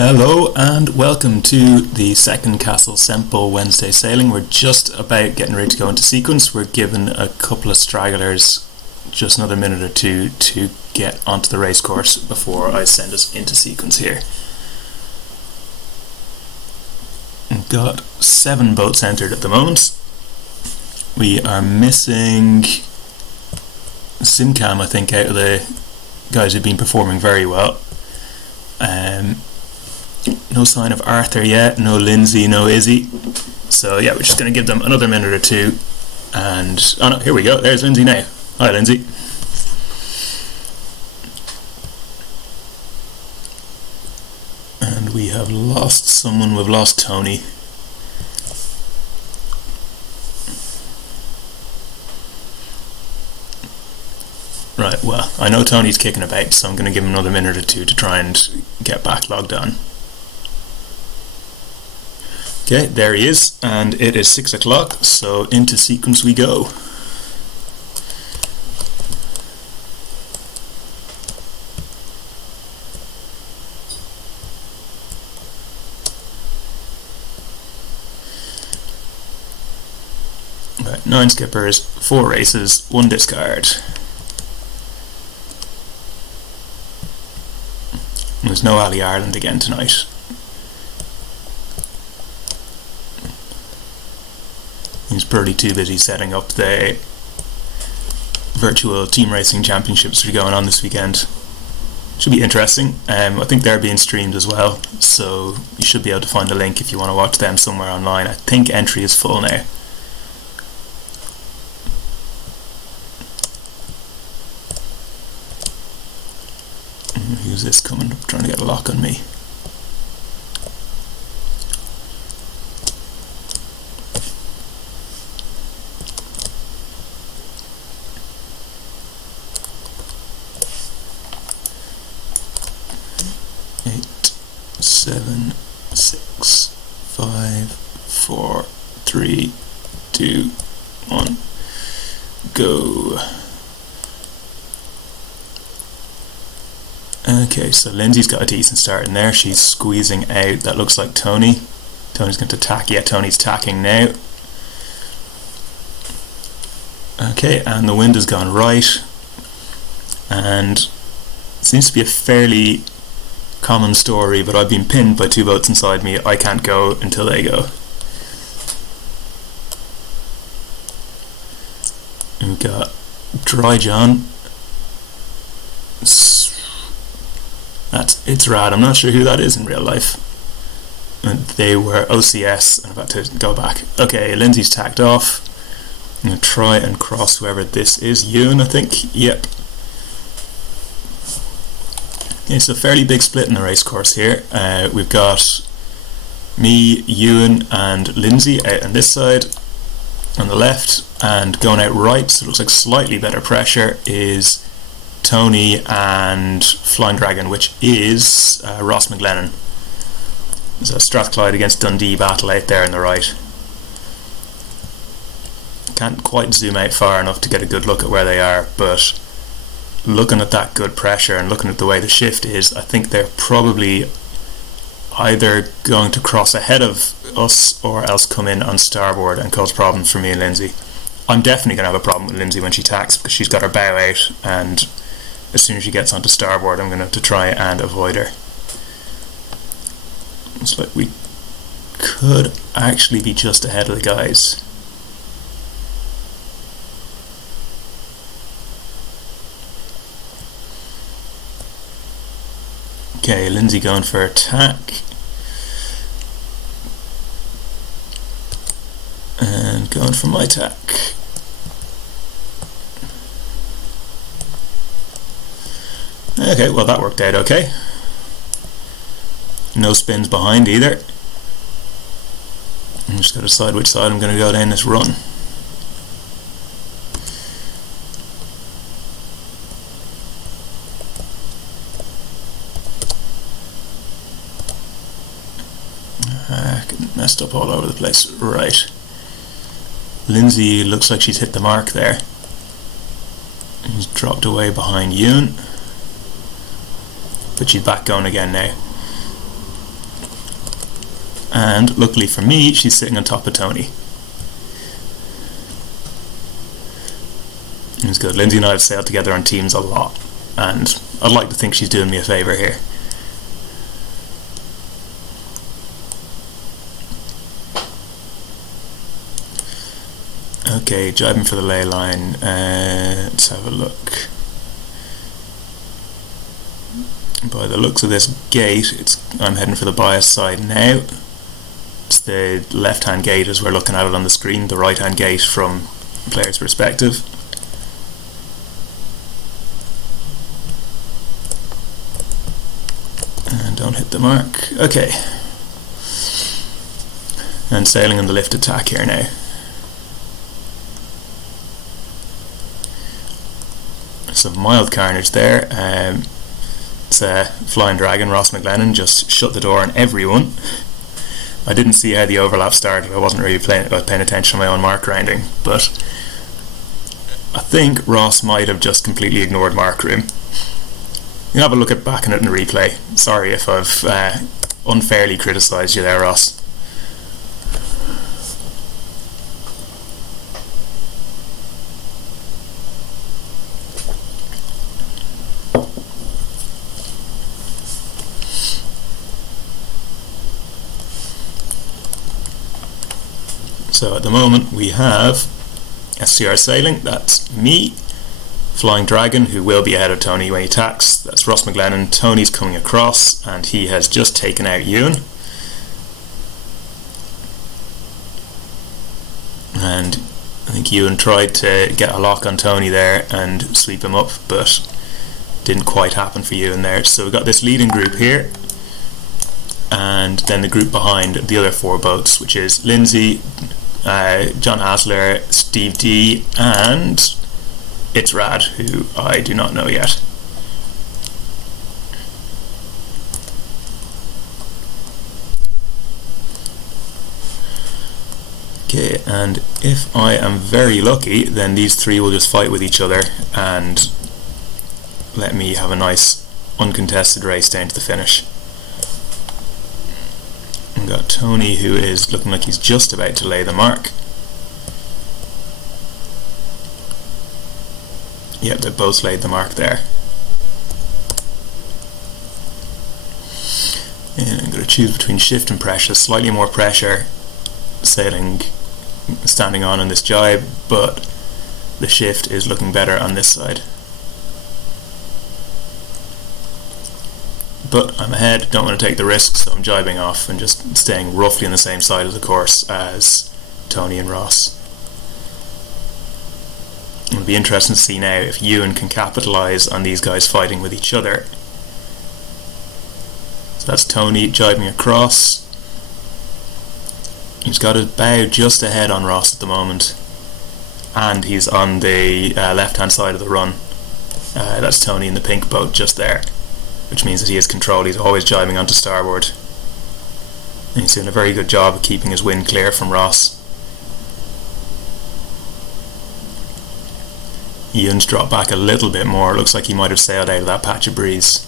Hello and welcome to the second Castle Sempo Wednesday sailing. We're just about getting ready to go into sequence. We're given a couple of stragglers just another minute or two to get onto the race course before I send us into sequence here. We've got 7 boats entered at the moment. We are missing Simcam, I think, out of the guys who've been performing very well. No sign of Arthur yet, no Lindsay, no Izzy. So yeah, we're just going to give them another minute or two. And, oh no, here we go, there's Lindsay now. Hi Lindsay. And we have lost someone, we've lost Tony. Right, well, I know Tony's kicking about, so I'm going to give him another minute or two to try and get back logged on. Okay, there he is, and it is 6 o'clock, so into sequence we go. Right, 9 skippers, 4 races, 1 discard. There's no Ali Ireland again tonight. He's pretty too busy setting up the virtual team racing championships that are going on this weekend. Should be interesting. I think they're being streamed as well, so you should be able to find a link if you want to watch them somewhere online. I think entry is full now. Who's this coming up trying to get a lock on me? Seven, 6, 5, 4, 3, 2, 1, go. Okay, so Lindsay's got a decent start in there. She's squeezing out. That looks like Tony. Tony's going to tack. Yeah, Tony's tacking now. Okay, and the wind has gone right. And it seems to be a fairly common story, but I've been pinned by 2 boats inside me. I can't go until they go. And we've got Dry John. It's rad. I'm not sure who that is in real life. And they were OCS. I'm about to go back. Okay, Lindsay's tacked off. I'm going to try and cross whoever this is. Ewan, I think. Yep. Okay, so fairly big split in the race course here. We've got me, Ewan and Lindsay out on this side on the left, and going out right, so it looks like slightly better pressure, is Tony and Flying Dragon, which is Ross McLennan. There's a Strathclyde against Dundee battle out there on the right. Can't quite zoom out far enough to get a good look at where they are, but looking at that good pressure and looking at the way the shift is, I think they're probably either going to cross ahead of us or else come in on starboard and cause problems for me and Lindsay. I'm definitely going to have a problem with Lindsay when she tacks, because she's got her bow out, and as soon as she gets onto starboard I'm going to have to try and avoid her. Looks like we could actually be just ahead of the guys. Okay, Lindsay going for attack. And going for my attack. Okay, well that worked out okay. No spins behind either. I'm just got to decide which side I'm going to go down this run. Messed up all over the place. Right. Lindsay looks like she's hit the mark there. He's dropped away behind Ewan. But she's back going again now. And luckily for me, she's sitting on top of Tony. It was good. Lindsay and I have sailed together on teams a lot, and I'd like to think she's doing me a favour here. Okay, jibing for the ley line. Let's have a look. By the looks of this gate, I'm heading for the bias side now. It's the left-hand gate as we're looking at it on the screen, the right-hand gate from the player's perspective. And don't hit the mark. Okay. And sailing on the lift attack here now. Some mild carnage there. It's a Flying Dragon, Ross McLennan, just shut the door on everyone. I didn't see how the overlap started. I wasn't really paying attention to my own mark rounding, but I think Ross might have just completely ignored mark room. You can have a look at back in it in the replay. Sorry if I've unfairly criticised you there, Ross. So at the moment we have SCR sailing, that's me, Flying Dragon, who will be ahead of Tony when he attacks, that's Ross McLennan. Tony's coming across and he has just taken out Ewan. And I think Ewan tried to get a lock on Tony there and sweep him up, but didn't quite happen for Ewan there. So we've got this leading group here, and then the group behind the other four boats, which is Lindsay, John Hasler, Steve D, and It's Rad, who I do not know yet. Okay, and if I am very lucky, then these three will just fight with each other and let me have a nice uncontested race down to the finish. We've got Tony, who is looking like he's just about to lay the mark. Yep, they both laid the mark there. And I'm going to choose between shift and pressure. Slightly more pressure sailing, standing on this jibe, but the shift is looking better on this side. But I'm ahead, don't want to take the risk, so I'm jibing off and just staying roughly on the same side of the course as Tony and Ross. It'll be interesting to see now if Ewan can capitalise on these guys fighting with each other. So that's Tony jibing across. He's got his bow just ahead on Ross at the moment, and he's on the left-hand side of the run. That's Tony in the pink boat just there, which means that he has control. He's always jibing onto starboard, and he's doing a very good job of keeping his wind clear from Ross. Ewan's dropped back a little bit more. It looks like he might have sailed out of that patch of breeze.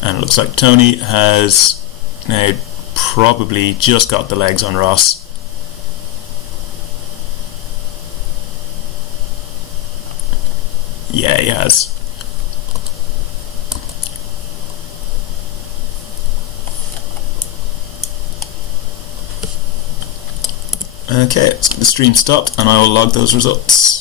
And it looks like Tony has now probably just got the legs on Ross. Yeah, he has. Okay, so the stream stopped and I will log those results.